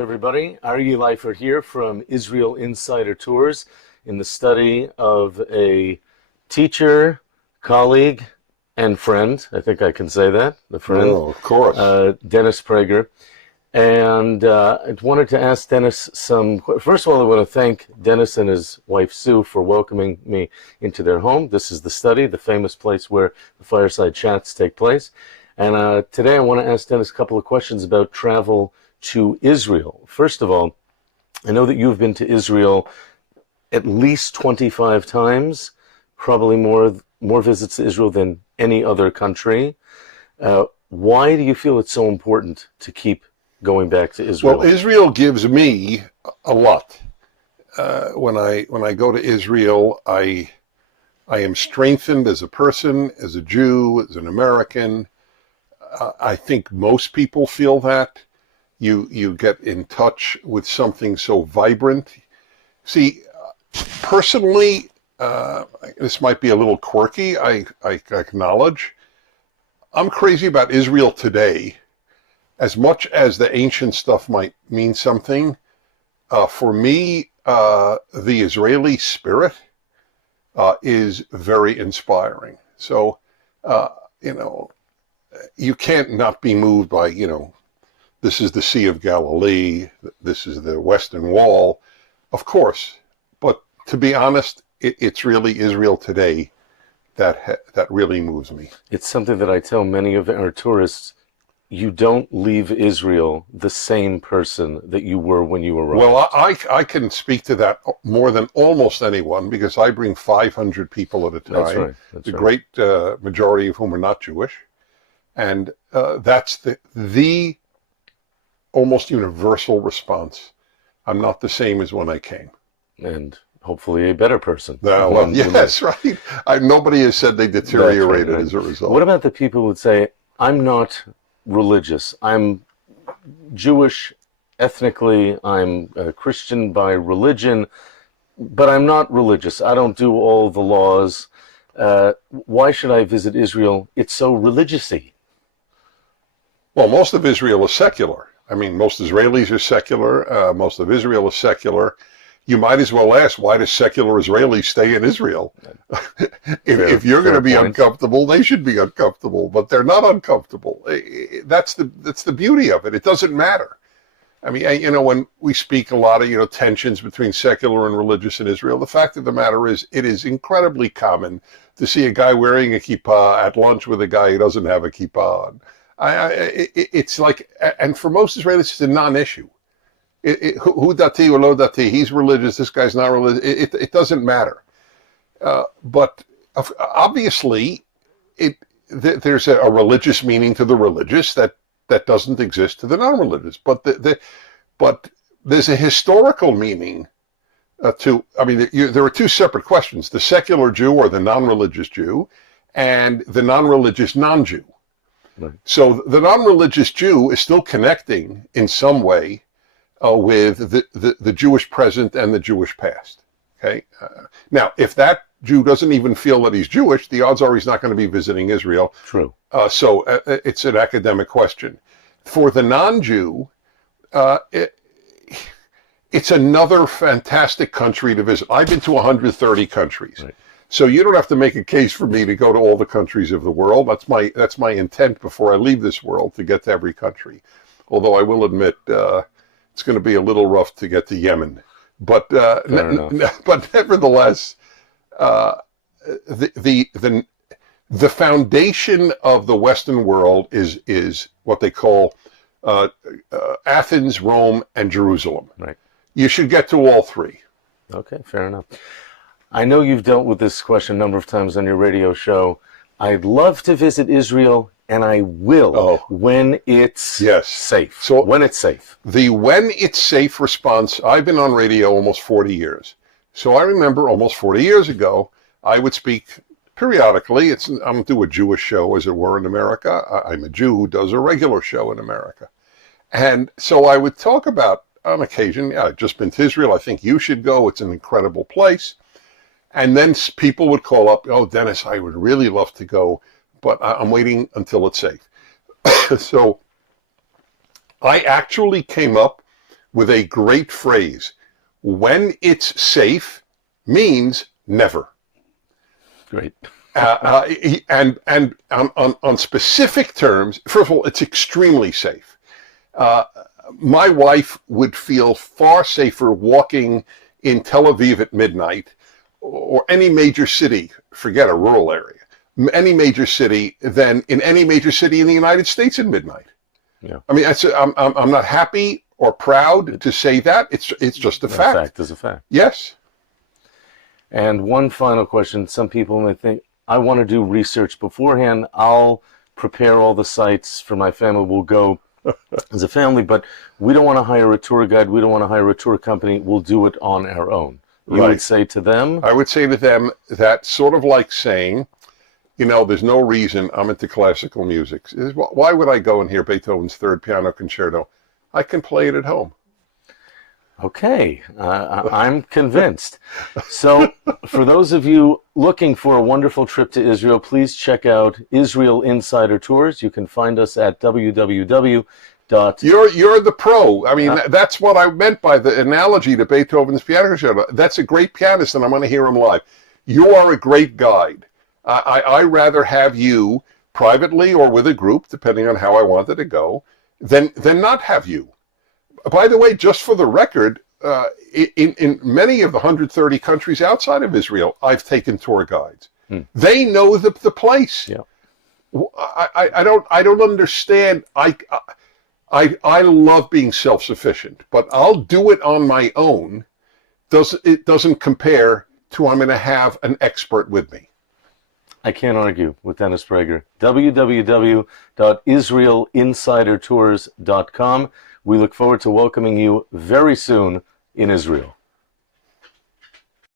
Everybody, Aryeh Leifert here from Israel Insider Tours in the study of a teacher, colleague, and friend. I think I can say that, the friend. Oh, of course. Dennis Prager. And I wanted to ask Dennis first of all, I want to thank Dennis and his wife Sue for welcoming me into their home. This is the study, the famous place where the fireside chats take place. And today I want to ask Dennis a couple of questions about travel to Israel. First of all, I know that you've been to Israel at least 25 times, probably more visits to Israel than any other country. Why do you feel it's so important to keep going back to Israel? Well, Israel gives me a lot. When I go to Israel, I am strengthened as a person, as a Jew, as an American. I think most people feel that. You get in touch with something so vibrant. See, personally, this might be a little quirky, I acknowledge. I'm crazy about Israel today. As much as the ancient stuff might mean something, for me, the Israeli spirit is very inspiring. So, you can't not be moved by, this is the Sea of Galilee, this is the Western Wall, of course. But to be honest, it's really Israel today that really moves me. It's something that I tell many of our tourists. You don't leave Israel the same person that you were when you arrived. Well, I can speak to that more than almost anyone because I bring 500 people at a time. That's right. The great majority of whom are not Jewish. And that's the almost universal response. I'm not the same as when I came. And hopefully a better person. Well, yes, right. Nobody has said they deteriorated right. as a result. What about the people who would say, I'm not religious. I'm Jewish ethnically. I'm Christian by religion, but I'm not religious. I don't do all the laws. Why should I visit Israel? It's so religious-y. Well, most of Israel is secular. I mean, most Israelis are secular. Most of Israel is secular. You might as well ask, why do secular Israelis stay in Israel? If you're going to be uncomfortable, they should be uncomfortable, but they're not uncomfortable. That's the beauty of it. It doesn't matter. I mean, when we speak a lot of, tensions between secular and religious in Israel, the fact of the matter is it is incredibly common to see a guy wearing a kippah at lunch with a guy who doesn't have a kippah on. It's like, and for most Israelis, it's a non-issue. Who dati or lo dati, he's religious, this guy's not religious, it doesn't matter. But obviously, there's a religious meaning to the religious that doesn't exist to the non-religious. But but there's a historical meaning there are two separate questions: the secular Jew or the non-religious Jew, and the non-religious non-Jew. Right. So the non-religious Jew is still connecting in some way with the Jewish present and the Jewish past. Okay. Now, if that Jew doesn't even feel that he's Jewish, the odds are he's not going to be visiting Israel. True. So it's an academic question. For the non-Jew, it's another fantastic country to visit. I've been to 130 countries. Right. So you don't have to make a case for me to go to all the countries of the world. That's my intent before I leave this world, to get to every country. Although I will admit it's going to be a little rough to get to Yemen. But but nevertheless, the foundation of the Western world is what they call Athens, Rome, and Jerusalem. Right. You should get to all three. Okay, fair enough. I know you've dealt with this question a number of times on your radio show. I'd love to visit Israel, and I will when it's safe. So when it's safe. The when it's safe response, I've been on radio almost 40 years. So I remember almost 40 years ago, I would speak periodically. I'm do a Jewish show, as it were, in America. I'm a Jew who does a regular show in America. And so I would talk about, on occasion, I've just been to Israel. I think you should go. It's an incredible place. And then people would call up, oh, Dennis, I would really love to go, but I'm waiting until it's safe. So I actually came up with a great phrase. When it's safe means never. Great. And on specific terms, first of all, it's extremely safe. My wife would feel far safer walking in Tel Aviv at midnight or any major city, forget a rural area, any major city than in any major city in the United States at midnight. Yeah. I mean, I'm not happy or proud to say that. It's just a fact. A fact is a fact. Yes. And one final question. Some people may think, I want to do research beforehand. I'll prepare all the sites for my family. We'll go as a family, but we don't want to hire a tour guide. We don't want to hire a tour company. We'll do it on our own. You would say to them? I would say to them that sort of like saying, you know, there's no reason I'm into classical music. Why would I go and hear Beethoven's Third Piano Concerto? I can play it at home. Okay, I'm convinced. So for those of you looking for a wonderful trip to Israel, please check out Israel Insider Tours. You can find us at www. You're the pro. I mean, that's what I meant by the analogy to Beethoven's Piano Concerto. That's a great pianist, and I'm going to hear him live. You are a great guide. I rather have you privately or with a group, depending on how I wanted to go, than not have you. By the way, just for the record, in many of the 130 countries outside of Israel, I've taken tour guides. They know the place. Yeah. I don't understand. I love being self-sufficient, but I'll do it on my own. It doesn't compare to I'm going to have an expert with me. I can't argue with Dennis Prager. www.israelinsidertours.com. We look forward to welcoming you very soon in Israel.